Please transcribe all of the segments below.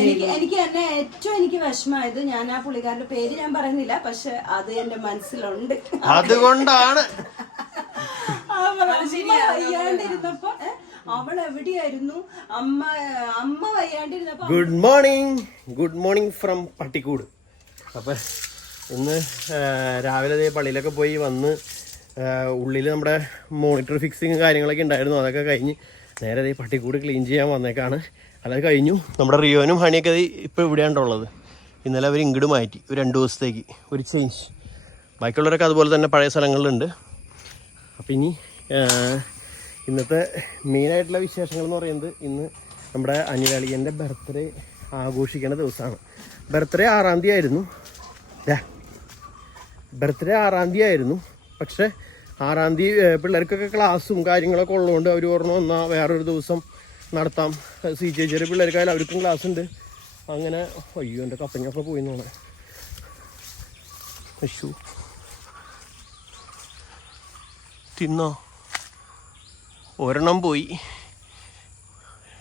എനിക്ക് എനിക്ക് എന്നെ ഏറ്റവും എനിക്ക് വിഷമമായത് ഞാൻ ആ പുള്ളിക്കാരന്റെ പേര് ഞാൻ പറയുന്നില്ല പക്ഷെ അത് എന്റെ മനസ്സിലുണ്ട്. അതുകൊണ്ടാണ്. വയ്യാണ്ടിരുന്നപ്പോ അവൾ എവിടെയായിരുന്നു? അമ്മ അമ്മ വയ്യാണ്ടിരുന്നപ്പോ good morning good morning from പട്ടിക്കൂട്. അപ്പൊ ഇന്ന് രാവിലെ ദേ പള്ളിയിലൊക്കെ പോയി വന്ന് ഉള്ളിൽ നമ്മുടെ മോണിറ്റർ ഫിക്സിങ് കാര്യങ്ങളൊക്കെ ഉണ്ടായിരുന്നു. അതൊക്കെ കഴിഞ്ഞ് നേരെ ദേ പട്ടിക്കൂട് ക്ലീൻ ചെയ്യാൻ വന്നേക്കാണ്. അതൊക്കെ കഴിഞ്ഞു. നമ്മുടെ റിയോനും ഹണിയൊക്കെ ഇപ്പോൾ ഇവിടെയാണുള്ളത് ഇന്നലെ അവർ ഇങ്ങോട്ട് മാറ്റി ഒരു രണ്ട് ദിവസത്തേക്ക് ഒരു ചേഞ്ച് ബാക്കിയുള്ളവരൊക്കെ അതുപോലെ തന്നെ പഴയ സ്ഥലങ്ങളിലുണ്ട്. അപ്പം ഇനി ഇന്നത്തെ മെയിനായിട്ടുള്ള വിശേഷങ്ങൾ എന്ന് പറയുന്നത് ഇന്ന് നമ്മുടെ അനിലളിയന്റെ ബർത്ത്ഡേ ആഘോഷിക്കേണ്ട ദിവസമാണ്. ബർത്ത്ഡേ ആറാം തീയതി ആയിരുന്നു. ബർത്ത്ഡേ ആറാം തീയതി ആയിരുന്നു. പക്ഷേ ആറാം തീയതി പിള്ളേർക്കൊക്കെ ക്ലാസ്സും കാര്യങ്ങളൊക്കെ ഉള്ളതുകൊണ്ട് അവർ പറഞ്ഞു എന്നാൽ വേറൊരു ദിവസം നടത്താം. സി ജെ ജെ പിള്ളേർക്കായാലും അവർക്കും ക്ലാസ് ഉണ്ട്. അങ്ങനെ അയ്യോ എന്റെ കപ്പങ്ങൊക്കെ പോയി എന്നാണ് പശു തിന്നോ? ഒരെണ്ണം പോയി.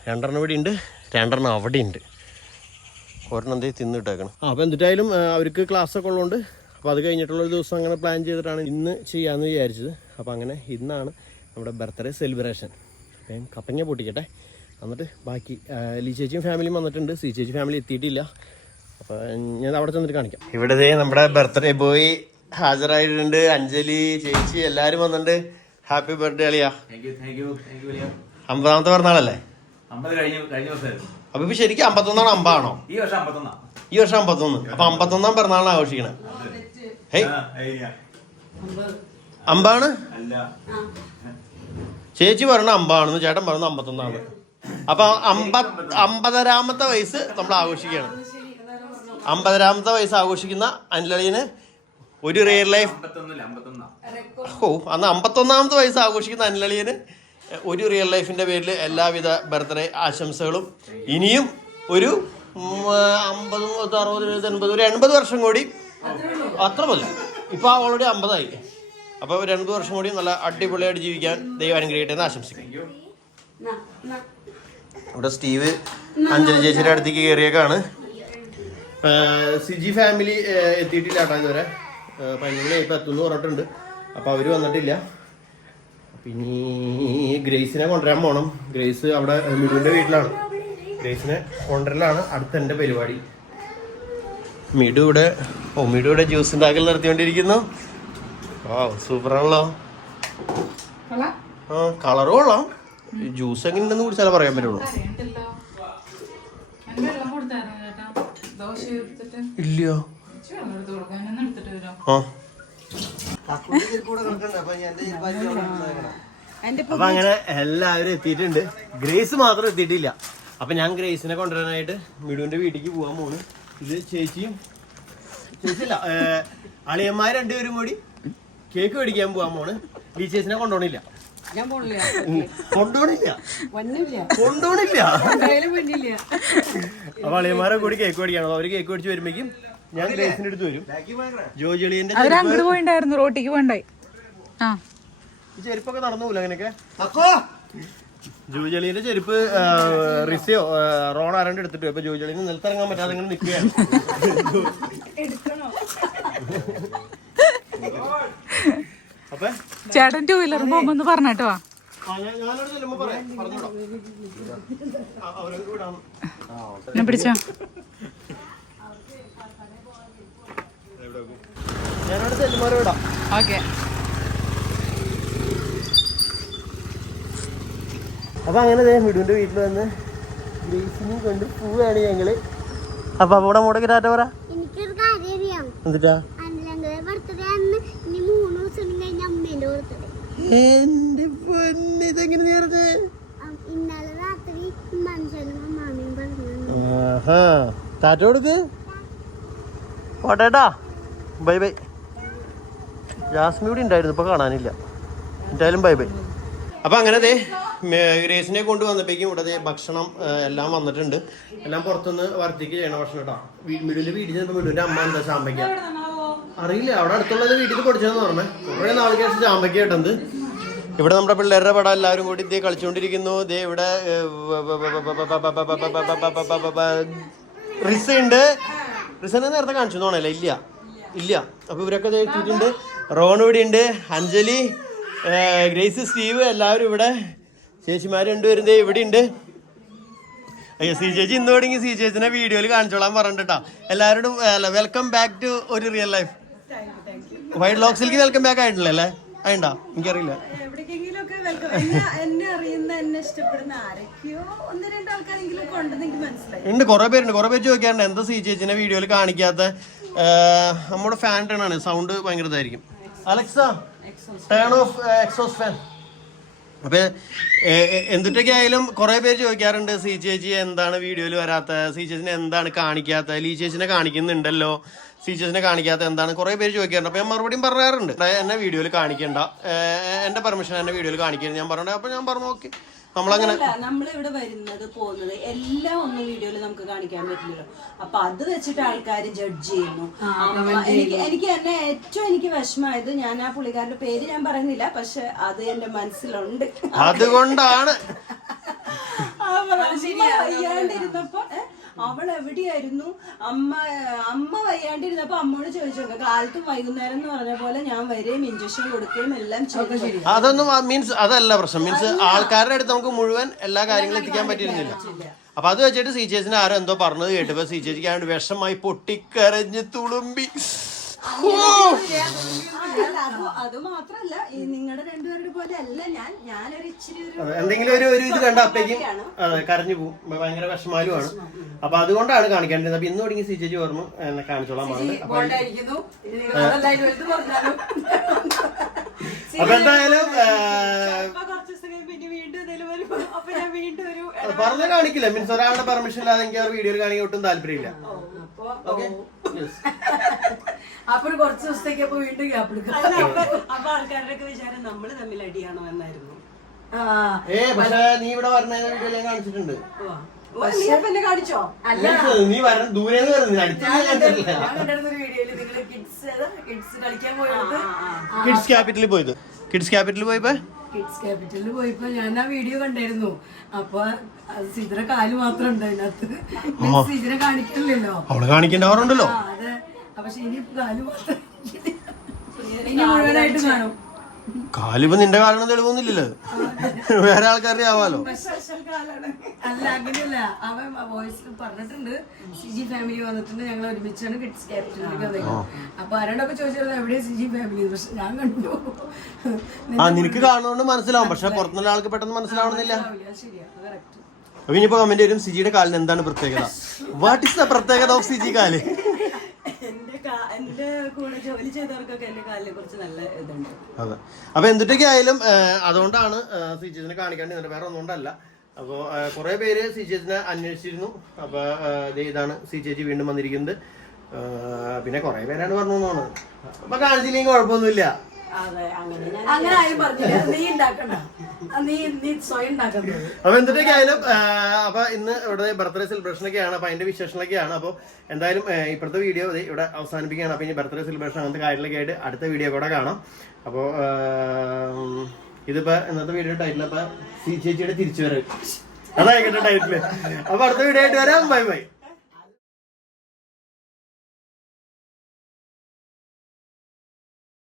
രണ്ടെണ്ണം ഇവിടെ ഉണ്ട് രണ്ടെണ്ണം അവിടെ ഉണ്ട് ഒരെണ്ണം എന്തേ തിന്നിട്ടേക്കണം അപ്പോൾ എന്തിട്ടായാലും അവർക്ക് ക്ലാസ്സൊക്കെ ഉള്ളതുകൊണ്ട് അപ്പോൾ അത് കഴിഞ്ഞിട്ടുള്ള ഒരു ദിവസം അങ്ങനെ പ്ലാൻ ചെയ്തിട്ടാണ് ഇന്ന് ചെയ്യാമെന്ന് വിചാരിച്ചത്. അപ്പോൾ അങ്ങനെ ഇന്നാണ് നമ്മുടെ ബർത്ത്ഡേ സെലിബ്രേഷൻ അപ്പം കപ്പങ്ങ പൊട്ടിക്കട്ടെ? എന്നിട്ട് ബാക്കി ലി ചേച്ചിയും ഫാമിലിയും വന്നിട്ടുണ്ട്. സി ചേച്ചി ഫാമിലി എത്തിയിട്ടില്ല. അപ്പോൾ ഞാൻ അവിടെ ചെന്നിട്ട് കാണിക്കാം. ഇവിടെ നമ്മുടെ ബർത്ത്ഡേ ബോയ് ഹാജരായിട്ടുണ്ട്. അഞ്ജലി ചേച്ചി എല്ലാരും വന്നിട്ടുണ്ട്. ഹാപ്പി ബർത്ത്ഡേ അളിയാ. അമ്പതാമത്തെ പിറന്നാളല്ലേ? അപ്പൊ ഇപ്പൊ ശരിക്കും അമ്പത്തൊന്നാണ് അമ്പാണോ? ഈ വർഷം അമ്പത്തൊന്നാ. ഈ വർഷം അമ്പത്തൊന്ന്. അപ്പൊ അമ്പത്തൊന്നാം പിറന്നാളാണ് ആഘോഷിക്കണേ. അമ്പാണ്? അല്ല. ചേച്ചി പറഞ്ഞ അമ്പാണെന്ന് ചേട്ടൻ പറഞ്ഞ അമ്പത്തൊന്നാണ്. അപ്പൊ അമ്പത് അമ്പതരാമത്തെ വയസ്സ് നമ്മൾ ആഘോഷിക്കുകയാണ്. അമ്പതരാമത്തെ വയസ്സ് ആഘോഷിക്കുന്ന അനിലളിയന് ഒരു റിയൽ ലൈഫ് ഓ അന്ന് അമ്പത്തൊന്നാമത്തെ വയസ്സ് ആഘോഷിക്കുന്ന അനിലളിയന് ഒരു റിയൽ ലൈഫിന്റെ പേരിൽ എല്ലാവിധ ബർത്ത്ഡേ ആശംസകളും. ഇനിയും ഒരു അമ്പത് അറുപത് എഴുപത് എൺപത് ഒരു എൺപത് വർഷം കൂടി അത്ര മതി. ഇപ്പൊ ഓൾറെഡി അമ്പതായി. അപ്പൊ ഒരു എൺപത് വർഷം കൂടി നല്ല അടിപൊളിയായിട്ട് ജീവിക്കാൻ ദൈവം അനുഗ്രഹിക്കട്ടെ എന്ന് ആശംസിക്കും ഇവിടെ സ്റ്റീവ് അഞ്ജലി ചേച്ചിയുടെ അടുത്തേക്ക് കയറിയേക്കാണ്. സിജി ഫാമിലി എത്തിയിട്ടില്ല കേട്ടോ ഇതുവരെ. പതിനൊന്ന് ഇപ്പം എത്തുന്നു പറഞ്ഞിട്ടുണ്ട്. അപ്പോൾ അവർ വന്നിട്ടില്ല. പിന്നെ ഇനി ഗ്രേസിനെ കൊണ്ടുവരാൻ പോകണം ഗ്രേസ് അവിടെ മിടുവിന്റെ വീട്ടിലാണ്. ഗ്രേസിനെ കൊണ്ടുവരലാണ് അടുത്ത എന്റെ പരിപാടി. മിഡു ഇവിടെ ഓ മിഡു ഇവിടെ ജ്യൂസ് ഉണ്ടാക്കൽ നിർത്തിക്കൊണ്ടിരിക്കുന്നു. ആ സൂപ്പറാണല്ലോ. ആ കളറ് കൊള്ളാം. ജ്യൂസ് എങ്ങനെ ഉണ്ടെന്ന് കുടിച്ചാലേ പറയാൻ പറ്റുള്ളൂ. ഇല്ല അപ്പൊ അങ്ങനെ എല്ലാവരും എത്തിയിട്ടുണ്ട്. ഗ്രേസ് മാത്രം എത്തിയിട്ടില്ല. അപ്പൊ ഞാൻ ഗ്രേസിനെ കൊണ്ടുവരാനായിട്ട് മിടുവിന്റെ വീട്ടിലേക്ക് പോകാൻ പോണ്. ഇത് ചേച്ചിയും ചേച്ചിയില്ല അളിയന്മാർ രണ്ടുപേരും കൂടി കേക്ക് മേടിക്കാൻ പോകാൻ പോണ്. ഈ ചേച്ചിനെ കൊണ്ടുപോണില്ല. ഞാൻ പോണില്ല. ഉം, കൊണ്ടുപോണില്ല വന്നില്ല. കൊണ്ടുപോണില്ല എന്തായാലും വന്നില്ല. അപ്പൊ അളിയന്മാരെ കൂടി കേക്ക് മേടിക്കണം. അവർ കേക്ക് മേടിച്ച് വരുമ്പോഴേക്കും ഞാൻ ഗ്രേസിന്റെ അടുത്ത് വരും. ജോജിളിയന്റെ അവർ അങ്ങോട്ട് പോയിണ്ടായിരുന്നു റോട്ടിക്ക് പോണ്ടായി ആ. ഈ ചെരുപ്പൊക്കെ നടന്നു പോലും അങ്ങനെയൊക്കെ ജോജളിയുടെ ചെരുപ്പ് റിസിയോ റോൺ ആരണ്ട് എടുത്തിട്ട് അപ്പൊ ജോജളിന് നിലത്തിറങ്ങാൻ പറ്റാതെ ഇങ്ങനെ നിൽക്കുകയാണ് ചേട്ടൻ ടൂ വീലർ പോകുമ്പോന്ന് പറഞ്ഞിട്ടോ ഞാൻ- പിടിച്ചോ? ഓക്കെ. അപ്പൊ അങ്ങനെ ദേ മിടുവിന്റെ വീട്ടിൽ വന്ന് ഗ്രേസിനെയും കൊണ്ട് പോവുകയാണ് ഞങ്ങൾ. അപ്പൊ അവിടെ മുടക്കി ടാറ്റ പറ. എനിക്കൊരു കാര്യം അറിയാം എന്നിട്ടാ അനിലങ്ങളുടെ ബർത്ത്ഡേ അന്ന് ഇനി മൂന്ന് ദിവസം കഴിഞ്ഞ അമ്മേന്റെ ബർത്ത്ഡേ എന്റെ പൊന്ന് ഇതെങ്ങനെ നീ പറഞ്ഞേ ഇന്നലെ രാത്രി മനുഷ്യനും അമ്മാമയും പറഞ്ഞു. ആഹാ ടാറ്റ കൊടുക്ക് പോട്ടേട്ടാ ബൈ ബൈ. ജാസ്മി ഇവിടെ ഉണ്ടായിരുന്നു ഇപ്പൊ കാണാനില്ല. എന്തായാലും ബൈ ബൈ. അപ്പൊ അങ്ങനെ ദേ ഗ്രേസിനെ കൊണ്ട് വന്നപ്പോഴേക്കും ഇവിടെ ഭക്ഷണം എല്ലാം വന്നിട്ടുണ്ട്. എല്ലാം പുറത്തുനിന്ന് വർദ്ധിക്ക് ചെയ്യണ ഭക്ഷണം കേട്ടോ. മിഡിൽ വീട്ടിൽ ചെന്നപ്പോ മിഡിലിന്റെ അമ്മ എന്താ ചാമ്പയ്ക്ക? അറിയില്ല അവിടെ അടുത്തുള്ളത് വീട്ടിൽ പൊടിച്ചതെന്ന് പറഞ്ഞേ. കുറെ നാൾക്ക് ശേഷം ചാമ്പയ്ക്ക കിട്ടുന്നത് ഇവിടെ നമ്മുടെ പിള്ളേരുടെ പടം എല്ലാവരും കൂടി ഇതേ കളിച്ചുകൊണ്ടിരിക്കുന്നു ദേ ഇവിടെ റിസ ഉണ്ട് റിസനെ നേരത്തെ കാണിച്ചു തോന്നല്ലേ ഇല്ല ഇല്ല അപ്പൊ ഇവരൊക്കെ എത്തിയിട്ടുണ്ട് റോൺ ഇവിടെ ഉണ്ട് അഞ്ജലി ഗ്രേസ് സ്റ്റീവ് എല്ലാവരും ഇവിടെ ചേച്ചിമാർ രണ്ടുപേരും ദേ ഇവിടെ ഉണ്ട് അയ്യോ സി ചേച്ചി ഇന്ന് തുടങ്ങി സി ചേച്ചിനെ വീഡിയോയിൽ കാണിച്ചോളാൻ പറഞ്ഞിട്ടാ എല്ലാവരോടും വെൽക്കം ബാക്ക് ടു ഒരു റിയൽ ലൈഫ് വൈഡ് ലോക്സിലേക്ക് വെൽക്കം ബാക്ക് ആയിട്ടില്ല ആയിണ്ടാ എനിക്കറിയില്ല. ഉണ്ട് കുറെ പേരുണ്ട്. കുറെ പേര് ചോദിക്കാറുണ്ട്. എന്താ സി ചേച്ചിനെ വീഡിയോയിൽ കാണിക്കാത്ത? നമ്മുടെ ഫാൻ ടേൺ ആണ്. സൗണ്ട് ഭയങ്കര ഇതായിരിക്കും. Alexa turn off exhaust fan അപ്പൊ എന്തൊക്കെയായാലും കുറെ പേര് ചോദിക്കാറുണ്ട് സി ചേച്ചി എന്താണ് വീഡിയോയിൽ വരാത്ത? സി ചേച്ചിനെ എന്താണ് കാണിക്കാത്ത? ലീ ചേച്ചിനെ കാണിക്കുന്നുണ്ടല്ലോ. സി ചേച്ചിനെ കാണിക്കാത്ത എന്താണ്? കുറെ പേര് ചോദിക്കാറുണ്ട്. അപ്പൊ ഞാൻ മറുപടിയും പറയാറുണ്ട്. എന്നെ വീഡിയോയിൽ കാണിക്കണ്ട. എന്റെ പെർമിഷൻ എന്നെ വീഡിയോയിൽ കാണിക്കരുത്. ഞാൻ പറഞ്ഞു അപ്പൊ ഞാൻ പറഞ്ഞു ഓക്കെ. നമ്മളങ്ങനെ നമ്മളിവിടെ നമ്മൾ ഇവിടെ വരുന്നത് പോകുന്നത് എല്ലാം ഒന്നും വീഡിയോയിൽ നമുക്ക് കാണിക്കാൻ പറ്റില്ലല്ലോ. അപ്പൊ അത് വെച്ചിട്ട് ആൾക്കാർ ജഡ്ജ് ചെയ്യുന്നു. എനിക്ക് എനിക്ക് എന്നെ ഏറ്റവും എനിക്ക് വിഷമമായത് ഞാൻ ആ പുള്ളിക്കാരുടെ പേര് ഞാൻ പറയുന്നില്ല പക്ഷെ അത് എന്റെ മനസ്സിലുണ്ട്. അതുകൊണ്ടാണ്. ഇയാണ്ടിരുന്നപ്പോ ഏഹ് അവൾ എവിടെയായിരുന്നു അമ്മ അമ്മ വയ്യാണ്ടിരുന്നപ്പോ അമ്മയോട് ചോദിച്ചു കാലത്തും വൈകുന്നേരം എന്ന് പറഞ്ഞ പോലെ ഞാൻ വരെയും ഇഞ്ചക്ഷൻ കൊടുക്കുകയും എല്ലാം ചെയ്തു. അതൊന്നും മീൻസ് അതല്ല പ്രശ്നം. മീൻസ് ആൾക്കാരുടെ അടുത്ത് നമുക്ക് മുഴുവൻ എല്ലാ കാര്യങ്ങളും എത്തിക്കാൻ പറ്റിയിരുന്നില്ല. അപ്പൊ അത് വെച്ചിട്ട് സി ചേച്ചിനെ ആരോ എന്തോ പറഞ്ഞത് കേട്ടപ്പോ സി ചേച്ചിക്ക് വിഷമായി പൊട്ടിക്കരഞ്ഞ് തുളുമ്പി. അത് അത് മാത്രല്ല ഈ നിങ്ങളുടെ രണ്ടുപേരുടെ പോലെ അല്ല ഞാൻ. ഞാനൊരു ഇച്ചിരി ഒരു എന്തെങ്കിലും ഒരു ഒരു ഇത് കണ്ട അപ്പേക്കും അതെ കരഞ്ഞു പോകും ഭയങ്കര വിഷമാലുമാണ് അപ്പൊ അതുകൊണ്ടാണ് കാണിക്കേണ്ടത്. അപ്പൊ ഇന്ന് തുടങ്ങി സി ചേച്ചി പറഞ്ഞു എന്നെ കാണിച്ചോളാൻ പറഞ്ഞത്. അപ്പൊ അപ്പൊ എന്തായാലും പറഞ്ഞ കാണിക്കില്ല. മീൻസ് ഒരാളുടെ പെർമിഷൻ ഇല്ലാതെ എനിക്ക് ആ വീഡിയോയിൽ കാണിക്കാൻ ഒട്ടും താല്പര്യമില്ല. ഓക്കെ. അപ്പൊ ഒരു കുറച്ച് ദിവസത്തേക്ക് അപ്പൊ വീണ്ടും ഗ്യാപ്പ് എടുക്കാം. അപ്പൊ ആൾക്കാരുടെയൊക്കെ ആൾക്കാരുടെ വിചാരം നമ്മൾ തമ്മിൽ അടിയാണോ എന്നായിരുന്നു. ഏ പക്ഷെ നീ ഇവിടെ വീഡിയോ കാണിച്ചിട്ടുണ്ട്. ഓ, നീ എന്നെ കാണിച്ചോ? അല്ല. നീ ദൂരെ നിന്ന് അടുത്ത് ഞാൻ കണ്ടിരുന്നു ഞാൻ കണ്ടിരുന്ന ഒരു വീഡിയോയിൽ നിങ്ങൾ കിഡ്സ് കിഡ്സ് കളിക്കാൻ പോയത് കിഡ്സ് ക്യാപിറ്റലിൽ പോയത്. കിഡ്സ് ക്യാപിറ്റലിൽ പോയപ്പോ? കിഡ്സ് ക്യാപിറ്റലിൽ പോയപ്പോ ഞാൻ ആ വീഡിയോ കണ്ടായിരുന്നു. അപ്പൊ സിദ്ര കാൽ മാത്രം ഉണ്ട് അതിനകത്ത് സിദ്ര കാണിക്കില്ലല്ലോ. അവൾ കാണിക്കേണ്ട ഓർമ്മണ്ടല്ലോ അതെ. പക്ഷെ ഇനി കാൽ മാത്രം ഇനി മുഴുവനായിട്ട് കാണും. കാലിപ്പോ നിന്റെ കാലാണ് തെളിവൊന്നുമില്ലല്ലോ. വേറെ ആൾക്കാരുടെ ആവാലോ. അല്ല അങ്ങനെയല്ല. അവൻ വോയിസിൽ പറഞ്ഞിട്ടുണ്ട്. സിജി ഫാമിലി വന്നിട്ടുണ്ട്. ഞങ്ങൾ ഒരുമിച്ചാണ് കിഡ്സ് ക്യാപിറ്റലിലേക്ക് വന്നേക്കുന്നത് അപ്പൊ ആരോടൊക്കെ ചോദിച്ചിരുന്നത് എവിടെ സിജി ഫാമിലി പക്ഷെ ഞാൻ കണ്ടു. ആ നിനക്ക് കാണുന്നോണ്ട് മനസ്സിലാവും. പക്ഷെ പുറത്തുള്ള ആൾക്ക് പെട്ടെന്ന് മനസ്സിലാവണമെന്നില്ല. അപ്പൊ ഇനിയിപ്പോ കമന്റ് വരും. സിജിയുടെ കാലിന് എന്താണ് പ്രത്യേകത? വാട്ട് ഇസ് ദ പ്രത്യേകത ഓഫ് സിജി കാൽ? എന്റെ കൂടെ ജോലി ചെയ്തവർക്കൊക്കെ എന്റെ കാലിനെ കുറിച്ച് നല്ല ഇതുണ്ട്. അതെ. അപ്പൊ എന്തിട്ടൊക്കെ ആയാലും അതുകൊണ്ടാണ് സിജിസിനെ കാണിക്കേണ്ടത് വേറെ ഒന്നുകൊണ്ടല്ല. അപ്പോൾ കുറെ പേര് സി ചേച്ചിനെ അന്വേഷിച്ചിരുന്നു. അപ്പൊ ദേ ഇതാണ് സി ചേച്ചി വീണ്ടും വന്നിരിക്കുന്നത്. പിന്നെ കുറെ പേരാണ് പറഞ്ഞു തോന്നുന്നത് അപ്പൊ കാണിച്ചില്ലെങ്കിൽ കുഴപ്പമൊന്നുമില്ല. അങ്ങനെ ആരും പറഞ്ഞില്ല. നീ ഉണ്ടാക്കണ്ട. അപ്പൊ എന്തൊക്കെയായാലും അപ്പൊ ഇന്ന് ഇവിടെ ബർത്ത്ഡേ സെലിബ്രേഷൻ ഒക്കെയാണ് അപ്പൊ അതിന്റെ വിശേഷങ്ങളൊക്കെയാണ്. അപ്പൊ എന്തായാലും ഇപ്പോഴത്തെ വീഡിയോ ഇവിടെ അവസാനിപ്പിക്കുകയാണ്. അപ്പൊ ഇനി ബർത്ത്ഡേ സെലിബ്രേഷൻ അങ്ങനത്തെ കാര്യങ്ങളൊക്കെ ആയിട്ട് അടുത്ത വീഡിയോ കൂടെ കാണാം. അപ്പോൾ ഇതിപ്പോ ഇന്നത്തെ വീഡിയോ ടൈറ്റിൽ അപ്പൊ സി ചേച്ചിയുടെ തിരിച്ചു വരും അതായിക്കട്ടെ ടൈറ്റിൽ അപ്പൊ അടുത്ത വീഡിയോ ആയിട്ട് വരാം. Bye bye.